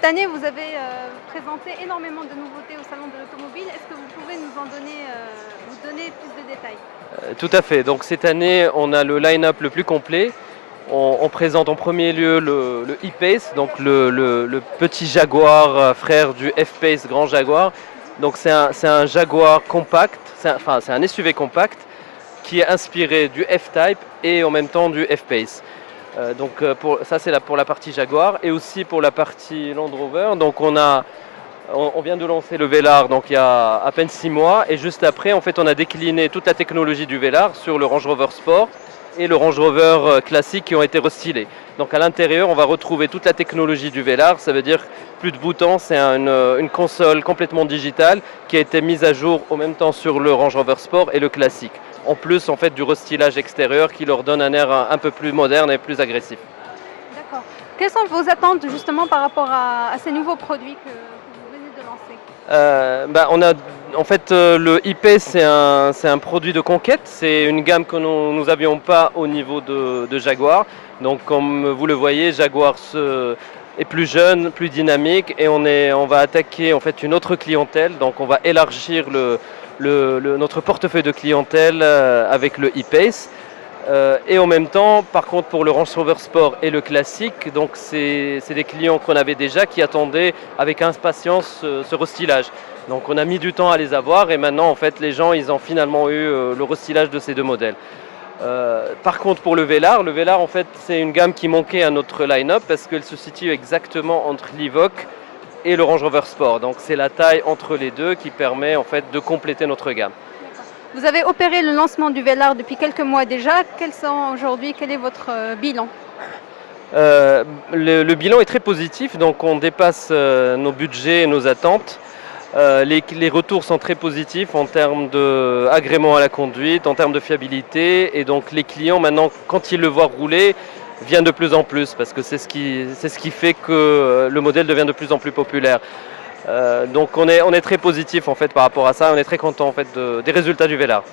cette année, vous avez présenté énormément de nouveautés au salon de l'automobile. Est-ce que vous pouvez nous donner plus de détails? Tout à fait. Donc cette année, on a le line-up le plus complet. On présente en premier lieu le E-Pace, donc le petit Jaguar frère du F-Pace Grand Jaguar. Donc c'est un Jaguar compact, c'est un SUV compact qui est inspiré du F-Type et en même temps du F-Pace. Ça c'est pour la partie Jaguar et aussi pour la partie Land Rover. Donc on vient de lancer le Velar donc il y a à peine 6 mois et juste après en fait on a décliné toute la technologie du Velar sur le Range Rover Sport et le Range Rover classique qui ont été restylés. Donc à l'intérieur on va retrouver toute la technologie du Velar, ça veut dire plus de boutons, c'est une console complètement digitale qui a été mise à jour en même temps sur le Range Rover Sport et le classique. En plus en fait du restylage extérieur qui leur donne un air un peu plus moderne et plus agressif. D'accord. Quelles sont vos attentes justement par rapport à ces nouveaux produits que vous venez de lancer? Le IP c'est un produit de conquête, c'est une gamme que nous n'avions pas au niveau de Jaguar. Donc comme vous le voyez, Jaguar est plus jeune, plus dynamique et on va attaquer en fait une autre clientèle. Donc on va élargir notre portefeuille de clientèle avec le e-Pace. Et en même temps, par contre, pour le Range Rover Sport et le classique, donc c'est des clients qu'on avait déjà qui attendaient avec impatience ce restylage. Donc on a mis du temps à les avoir et maintenant en fait les gens ils ont finalement eu le restylage de ces deux modèles. Par contre pour le Velar en fait c'est une gamme qui manquait à notre line-up parce qu'elle se situe exactement entre l'Evoque et le Range Rover Sport. Donc c'est la taille entre les deux qui permet en fait de compléter notre gamme. Vous avez opéré le lancement du Velar depuis quelques mois déjà. Quel est votre bilan? Le bilan est très positif, donc on dépasse nos budgets et nos attentes. Les retours sont très positifs en termes d'agrément à la conduite, en termes de fiabilité, et donc les clients maintenant, quand ils le voient rouler, viennent de plus en plus, parce que c'est ce qui fait que le modèle devient de plus en plus populaire. Donc on est très positif en fait par rapport à ça, on est très content en fait des résultats du Velar.